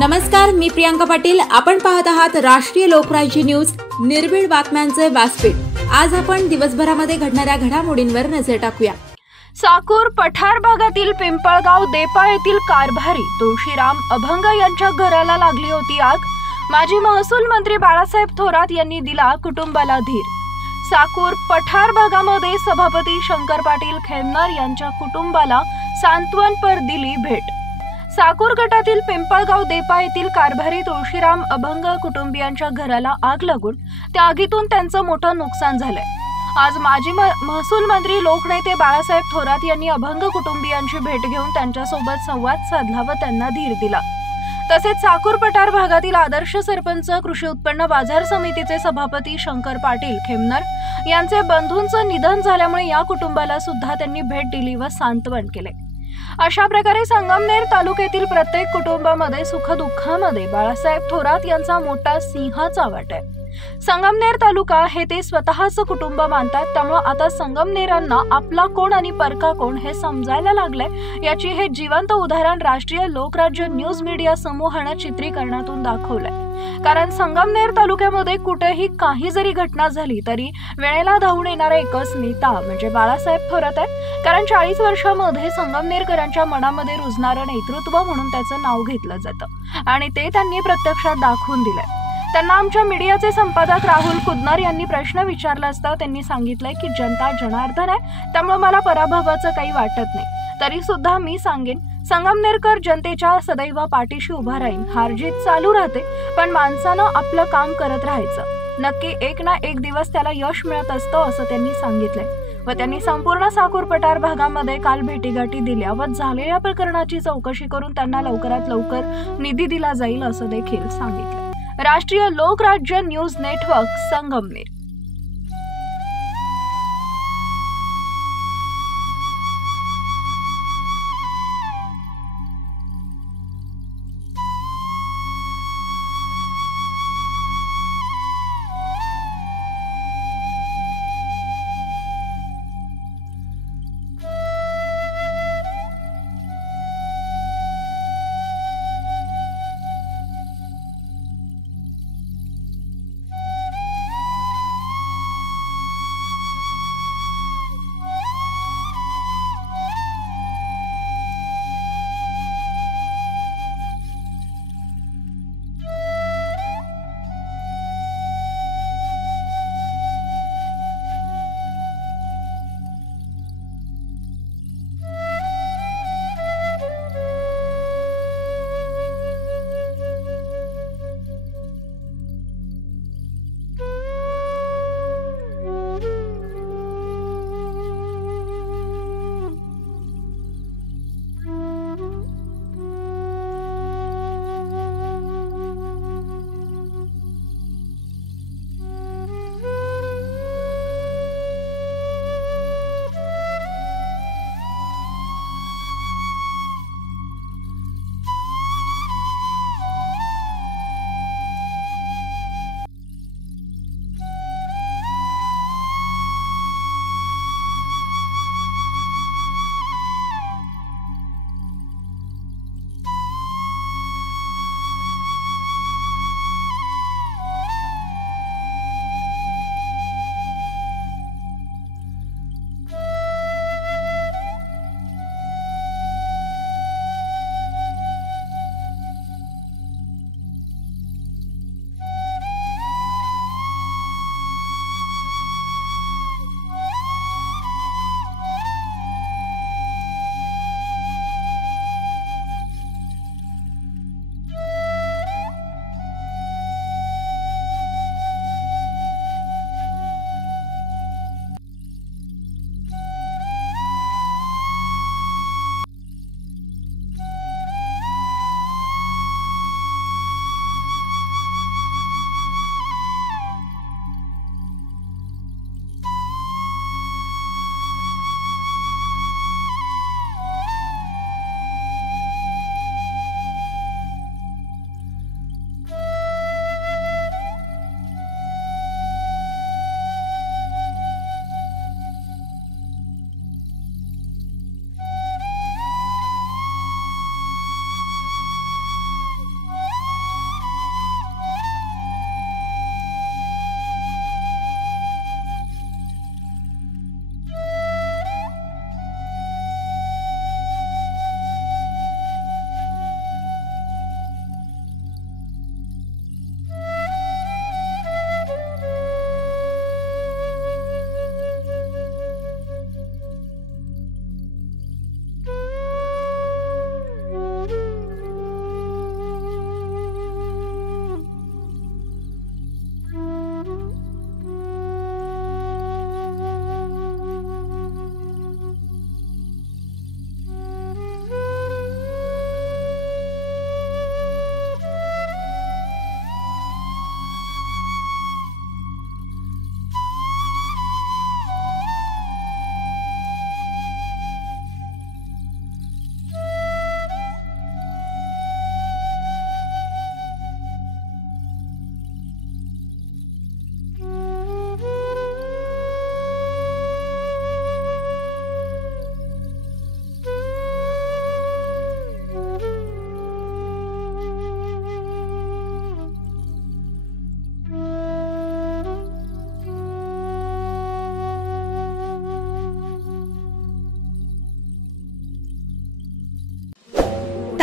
नमस्कार, मी प्रियांका पाटील. आपण पाहत आहात राष्ट्रीय लोकराज्य न्यूज, निर्भीड बातम्यांचे व्यासपीठ. आज आपण दिवसभरामध्ये घडणाऱ्या घडामोडींवर नजर टाकूया. साकूर पठार भागातील पिंपळगाव देपा येथील कारभारी तुळशीराम अभंग यांच्या घराला लागली होती आग. माजी महसूल मंत्री बाळासाहेब थोरात यांनी दिला कुटुंबाला धीर. साकूर पठार भागामध्ये सभापती शंकर पाटील खेमनार यांच्या कुटुंबाला सांत्वनपर दिली भेट. साकूर गटातील पिंपळगाव देपा येथील कारभारी तुळशीराम अभंग कुटुंबियांच्या घराला आग लागून त्या आगीतून त्यांचं मोठं नुकसान झालंय. आज माजी महसूल मंत्री लोकनेते बाळासाहेब थोरात यांनी अभंग कुटुंबियांची भेट घेऊन त्यांच्यासोबत संवाद साधला व त्यांना धीर दिला. तसेच साकूर पठार भागातील आदर्श सरपंच कृषी उत्पन्न बाजार समितीचे सभापती शंकर पाटील खेमनार यांचे बंधूंचं निधन झाल्यामुळे या कुटुंबाला सुद्धा त्यांनी भेट दिली व सांत्वन केले. अशा प्रकारे संगमनेर तालुक्यातील प्रत्येक कुटुंबामध्ये सुखदुःखामध्ये बाळासाहेब थोरात यांचा मोठा सिंहाचा वाटा आहे. संगमनेर तालुका हे ते स्वतःचं कुटुंब मानतात. त्यामुळे आता संगमनेरांना आपला कोण आणि परका कोण हे समजायला लागलंय. याची हे जिवंत उदाहरण राष्ट्रीय लोकराज्य न्यूज मीडिया समूहानं चित्रीकरणातून दाखवलंय. कारण संगमनेर तालुक्यामध्ये कुठेही काही जरी घटना झाली तरी वेळेला धावून येणारा एकच नेता म्हणजे बाळासाहेब थोरात आहे. कारण 40 वर्षांमध्ये संगमनेरकरांच्या मनामध्ये रुजणारं नेतृत्व म्हणून त्याचं नाव घेतलं जातं आणि ते त्यांनी प्रत्यक्षात दाखवून दिलंय. त्यांना आमच्या मीडियाचे संपादक राहुल कुदनर यांनी प्रश्न विचारला असता त्यांनी सांगितलंय की जनता जनार्दन आहे, त्यामुळे मला पराभवाचं काही वाटत नाही. तरी सुद्धा मी सांगेन, संगमनेरकर जनतेच्या सदैव पाठीशी उभा राहील. हारजीत चालू राहते, पण माणसानं आपलं काम करत राहायचं. नक्की एक ना एक दिवस त्याला यश मिळत असतं असं त्यांनी सांगितलंय. व त्यांनी संपूर्ण साकूर पठार भागामध्ये काल भेटीगाठी दिल्या व झालेल्या प्रकरणाची चौकशी करून त्यांना लवकरात लवकर निधी दिला जाईल असं देखील सांगितलं. राष्ट्रीय लोकराज्य न्यूज नेटवर्क, संगमनेर.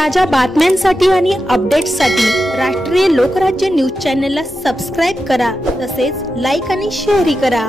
ताज्या बातम्यांसाठी आणि अपडेट्ससाठी राष्ट्रीय लोकराज्य न्यूज चॅनलला सबस्क्राईब करा, तसेच लाईक आणि शेअरही करा.